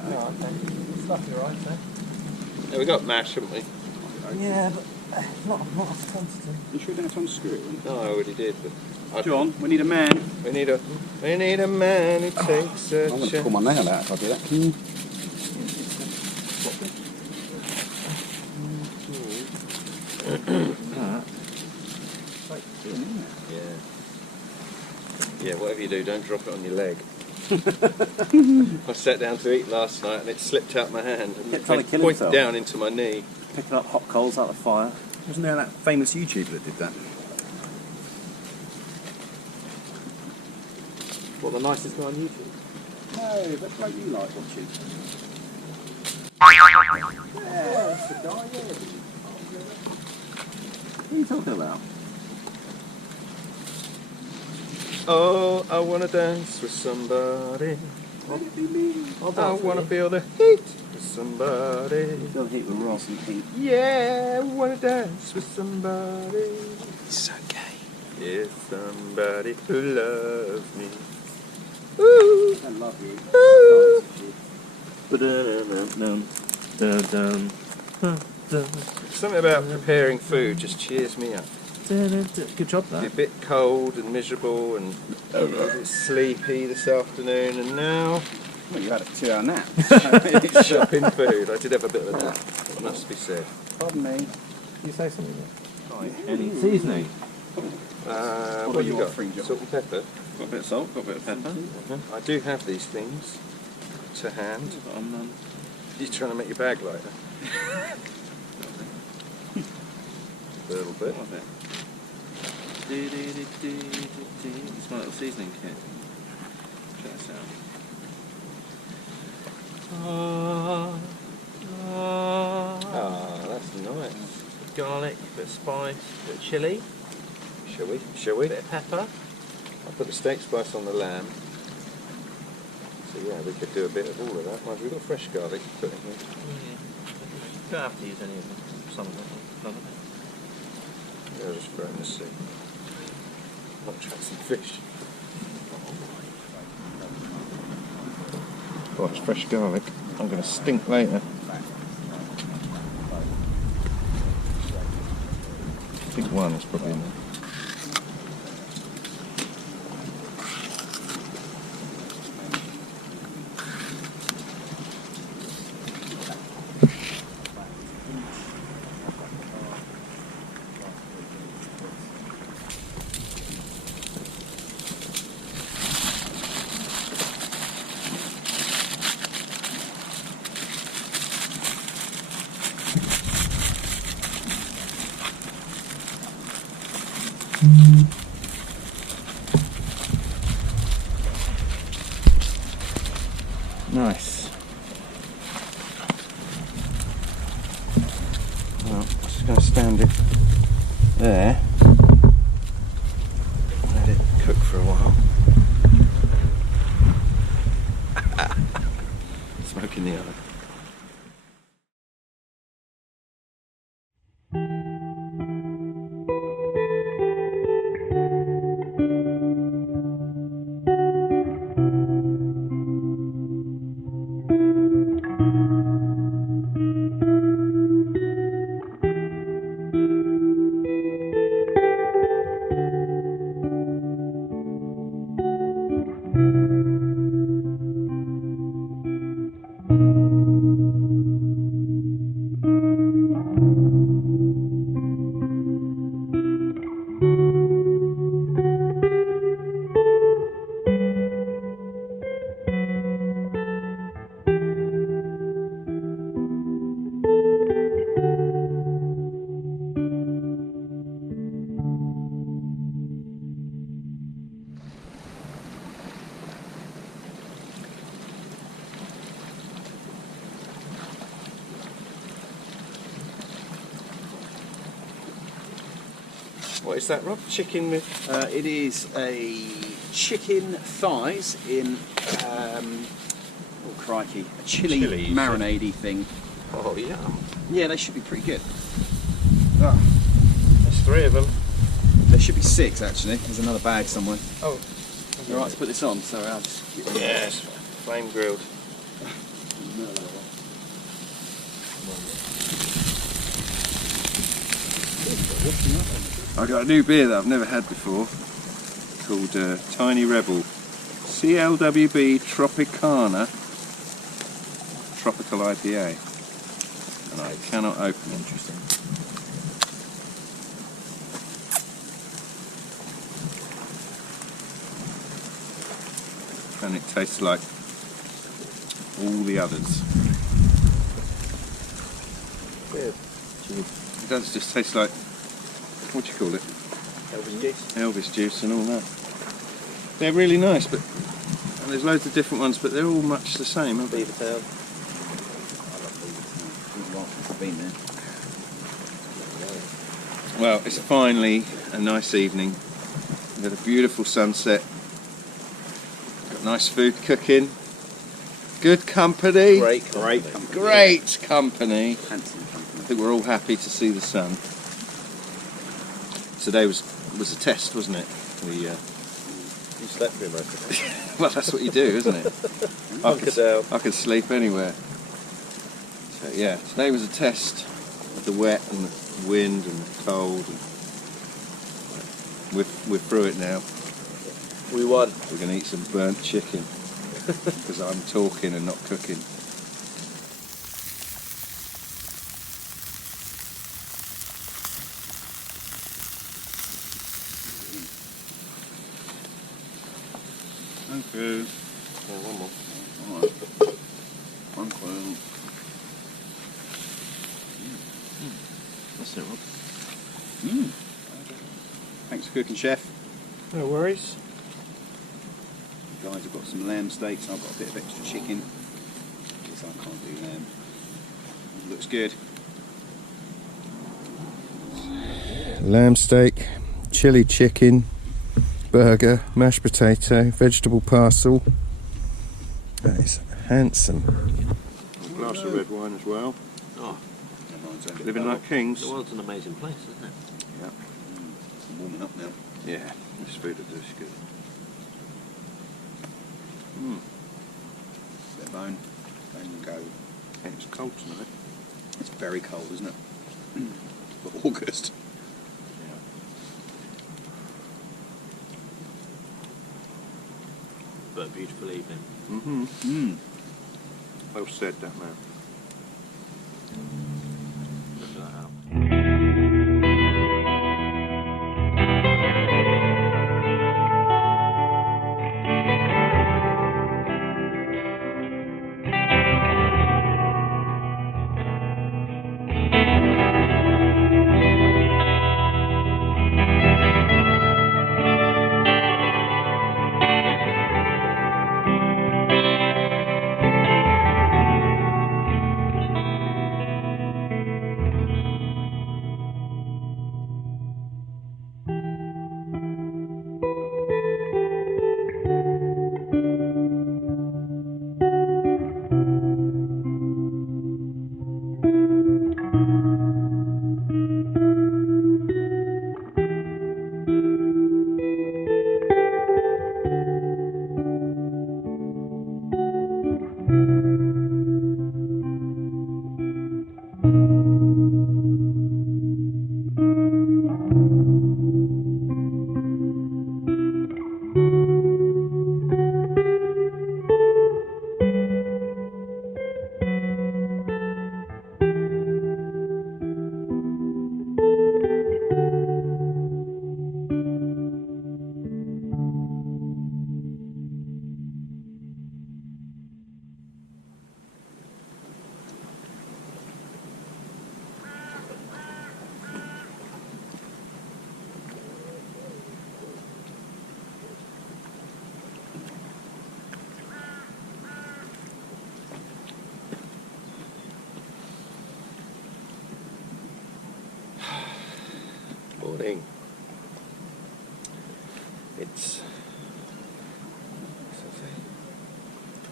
No, okay. Stuffy rice, eh? Yeah, we got mash, haven't we? Yeah, but not a quantity. You sure you don't have to unscrew it? No, I already did. But John, we need a man. we need a man who takes a I'm going to chance. pull my nail out if I do that. Can you? Yeah, whatever you do, don't drop it on your leg. I sat down to eat last night and it slipped out my hand and Kept trying to went kill pointed himself. down into my knee. Picking up hot coals out of the fire. Wasn't there that famous YouTuber that did that? What, the nicest guy on YouTube? No, that's like you like watching. Yeah, that's the guy, yeah. What are you talking about? Oh, I wanna dance with somebody. I'll I dance wanna with feel the heat with somebody. Feel heat with Ross and Pete. Yeah, I wanna dance with somebody. He's so gay. Yes, somebody who loves me. Ooh, I love you. something about preparing food just cheers me up. Good job, Be a that. bit cold and miserable and a bit sleepy this afternoon, and now Well, you had a 2-hour nap. it's shopping food. I did have a bit of a nap, it must be said. Pardon me. You say something there? Any seasoning? What have you got? Salt and pepper. Got a bit of salt, got a bit of pepper. I do have these things to hand. You're trying to make your bag lighter. A little bit. It's my little seasoning kit. Check this out. Ah, that's nice. Garlic, bit of spice, bit of chilli, Shall we? bit of pepper. I'll put the steak spice on the lamb. So yeah, we could do a bit of all of that. Mind you, we've got fresh garlic to put in here. You don't have to use any of them. Some of them. None of them. Yeah, I'll just throw it in the sea. Might try some fish. Oh, it's fresh garlic. I'm going to stink later. I think one is probably enough. Nice. Well, I'm just going to stand it there. Let it cook for a while. Smoke in the oven. What is that, Rob? Chicken with... It is a chicken thighs in, oh crikey, a chili marinade-y thing. Oh, yeah. Yeah, they should be pretty good. Oh, there's 3 of them. There should be 6 actually. There's another bag somewhere. Oh. You alright to put this on? Sorry, I'll just... Yes, flame grilled. I got a new beer that I've never had before, called Tiny Rebel, CLWB Tropicana Tropical IPA, and I cannot open it. Interesting. And it tastes like all the others. Weird. It does just taste like, what do you call it? Elvis juice. Elvis juice and all that. They're really nice, but and there's loads of different ones, but they're all much the same, aren't they? Beaver tail. Been there. Well, it's finally a nice evening. We've had a beautiful sunset. Got nice food cooking. Good company. Great company. Great company. Handsome company. I think we're all happy to see the sun. Today was a test, wasn't it? You slept through most of it. Well, that's what you do, isn't it? Hunkered down. I could sleep anywhere. So yeah, today was a test of the wet and the wind and the cold. And we're through it now. We won. We're going to eat some burnt chicken because I'm talking and not cooking. Thank you. One more. Alright. Thank you. That's it, Rob. Thanks for cooking, chef. No worries. You guys have got some lamb steaks. I've got a bit of extra chicken because I can't do lamb. Looks good. Lamb steak, chili chicken, burger, mashed potato, vegetable parcel. That is handsome. A glass of red wine as well. Oh, Living like kings. the world's an amazing place, isn't it? Yeah. I'm warming up now. Yeah, this food is good. Bit of bone. Bone and go. It's cold tonight. It's very cold, isn't it? For August. But a beautiful evening. Well said, that man. Look at that out.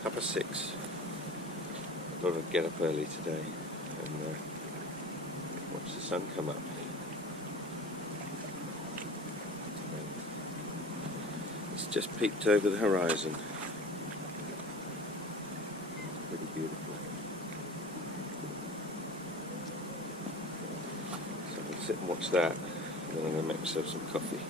6:30. Thought I'd get up early today and watch the sun come up. It's just peeked over the horizon. Pretty beautiful. So I'm going to sit and watch that, and then I'm going to make myself some coffee.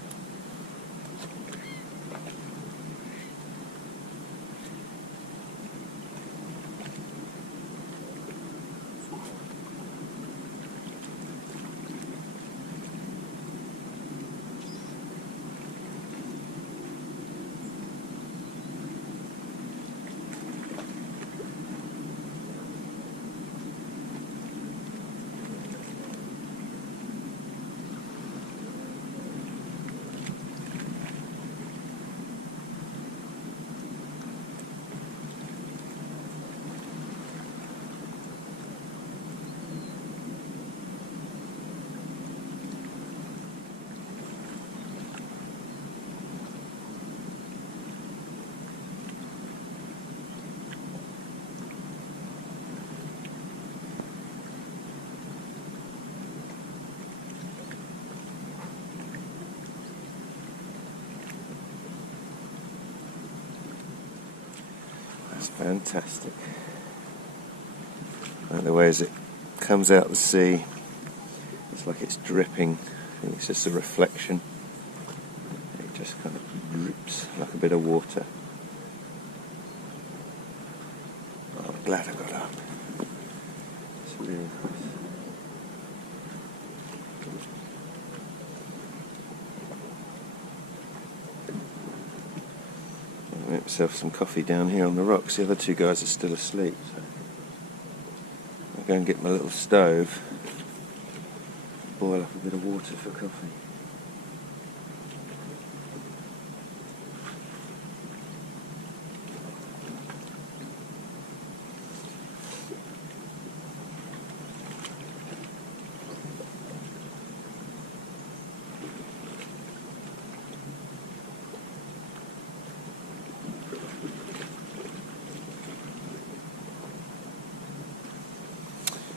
That's fantastic. Like the way as it comes out the sea, it's like it's dripping. I think it's just a reflection. It just kind of drips like a bit of water. Oh, I'm glad I got up. It's really nice. I'll make myself some coffee down here on the rocks. The other two guys are still asleep, so I'll go and get my little stove, boil up a bit of water for coffee.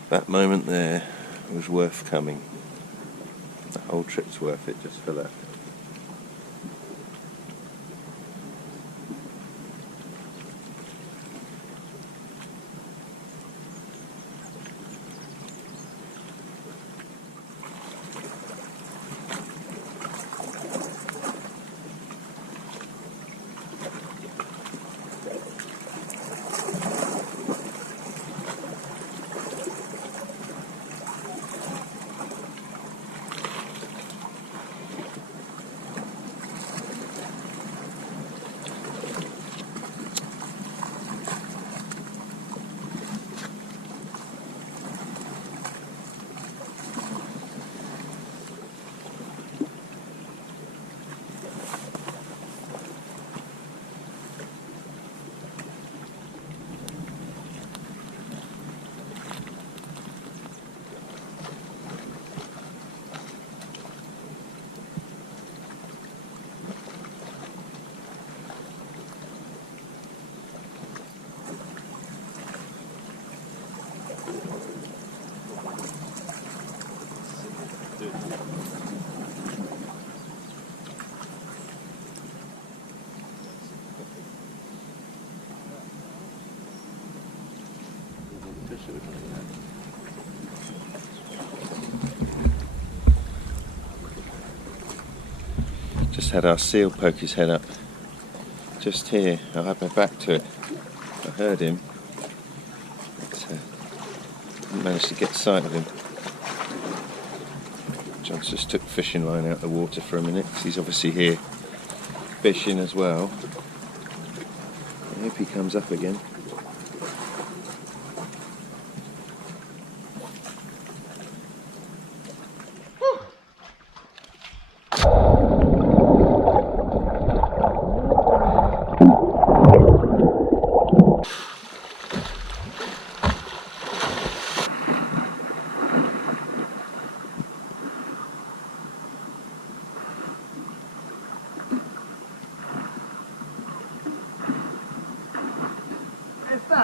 That moment there was worth coming. The whole trip's worth it just for that. Just had our seal poke his head up. Just here, I had my back to it. I heard him, but didn't manage to get sight of him. John's just took the fishing line out of the water for a minute, because he's obviously here fishing as well. I hope he comes up again.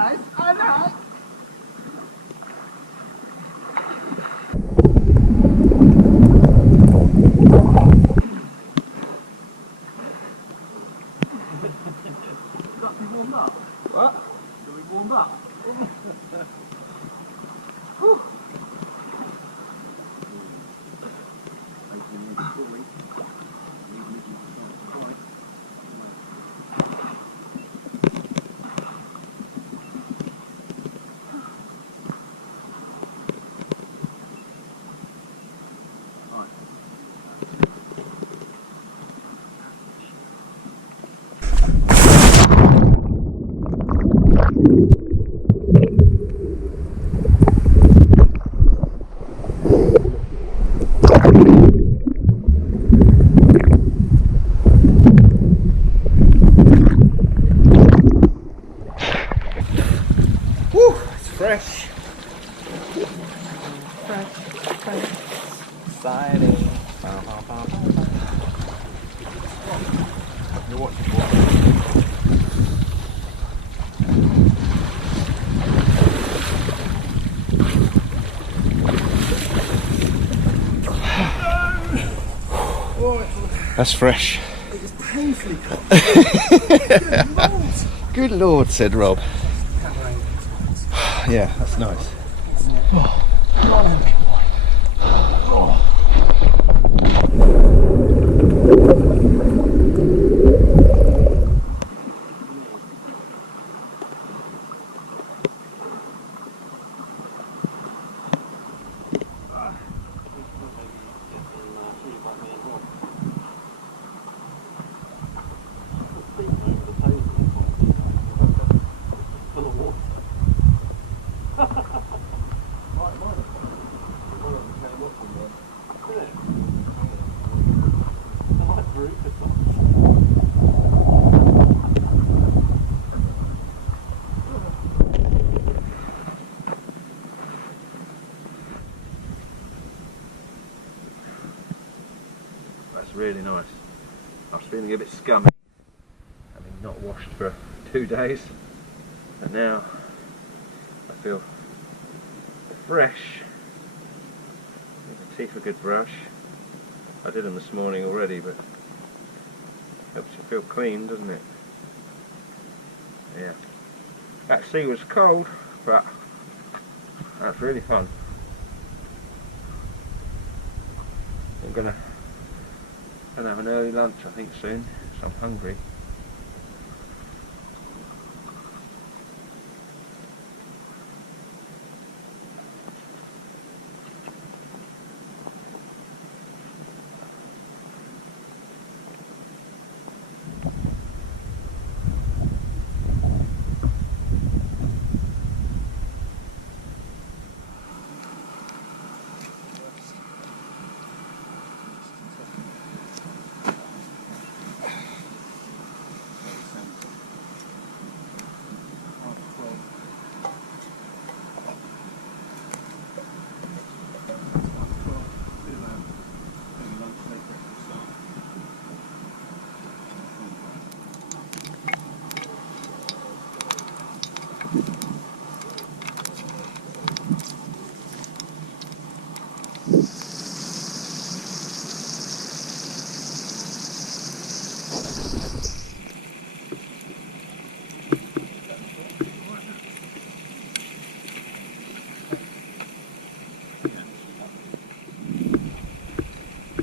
nice, I know. Got me warmed up. What? Got me warmed up. Woo, it's fresh. Exciting. You're watching what? That's fresh. It was painfully cold. Good Lord, said Rob. Yeah, that's nice. That's really nice. I was feeling a bit scummy, having not washed for 2 days, and now I feel fresh. Give the teeth a good brush. I did them this morning already, but helps you feel clean, doesn't it? Yeah. That sea was cold, but that's really fun. I'm gonna have an early lunch, I think, soon, so I'm hungry.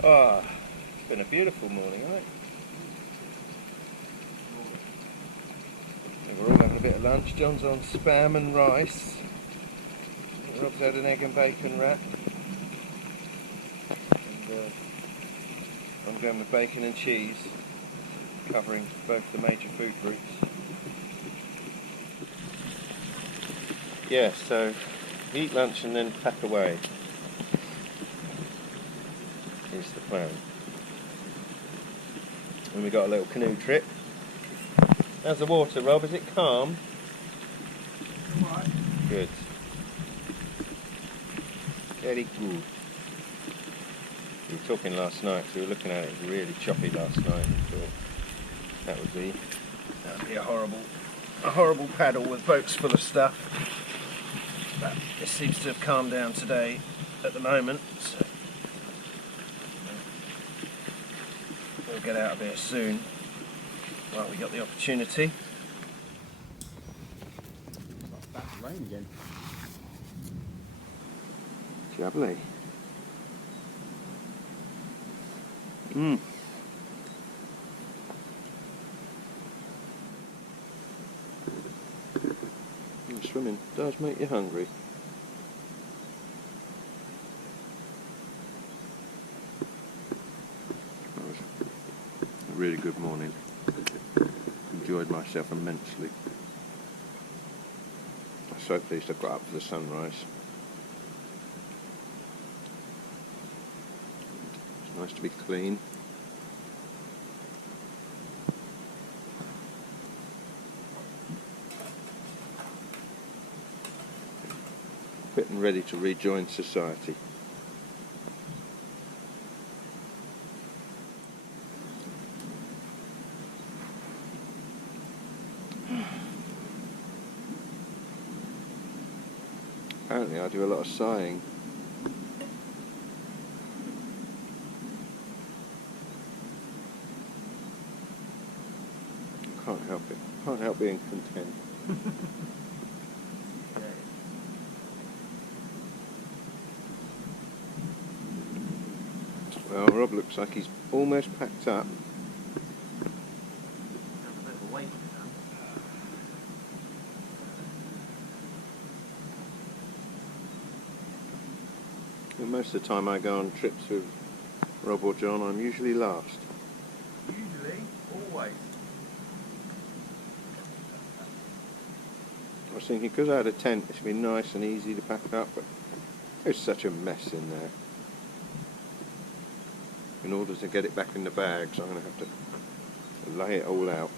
Ah, it's been a beautiful morning, hasn't it? We're all having a bit of lunch. John's on spam and rice. Rob's had an egg and bacon wrap. And I'm going with bacon and cheese, covering both the major food groups. Yeah, so eat lunch and then pack away is the plan. And we got a little canoe trip. How's the water, Rob? Is it calm? Alright. Good. Very good. We were talking last night, so we were looking at it. It was really choppy last night. We thought that would be a horrible a horrible paddle with boats full of stuff. But it seems to have calmed down today at the moment, so we'll get out of here soon while we got the opportunity. It's back to rain again. Lovely. Mm. Swimming does make you hungry. That was a really good morning. Enjoyed myself immensely. I'm so pleased I got up for the sunrise. It's nice to be clean. Fit and ready to rejoin society. Apparently I do a lot of sighing. Can't help it. Can't help being content. Well, Rob looks like he's almost packed up. And most of the time I go on trips with Rob or John, I'm usually last. Usually, always. I was thinking, because I had a tent, it should be nice and easy to pack up, but there's such a mess in there. In order to get it back in the bags, I'm going to have to lay it all out.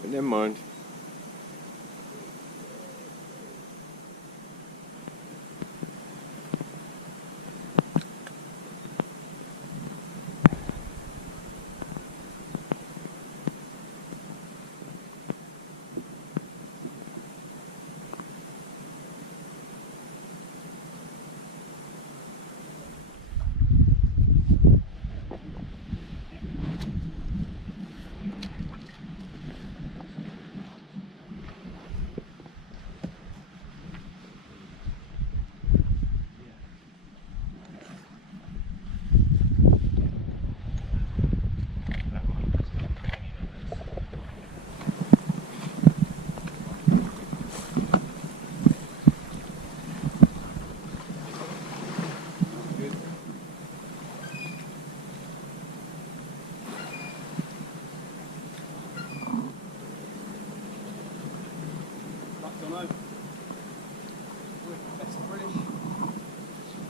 But never mind.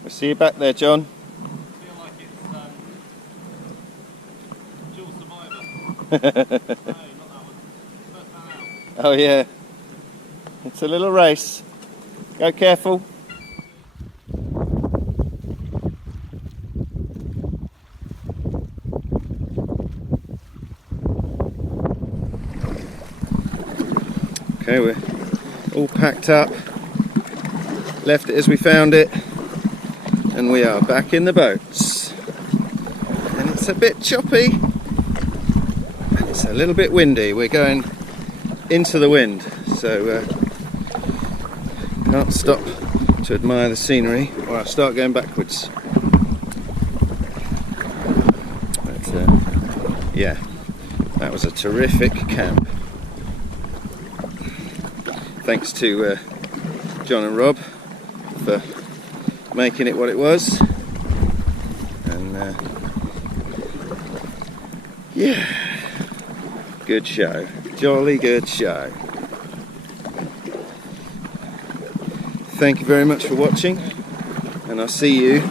I see you back there, John. I feel like it's Dual Survivor. No, not that one. First man out. Oh yeah, it's a little race. Go careful. Okay, we're all packed up. Left it as we found it. And we are back in the boats. And it's a bit choppy. And it's a little bit windy. We're going into the wind. So can't stop to admire the scenery or I'll start going backwards. But yeah, that was a terrific camp. Thanks to John and Rob for making it what it was, and yeah, good show, jolly good show. Thank you very much for watching, and I'll see you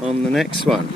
on the next one.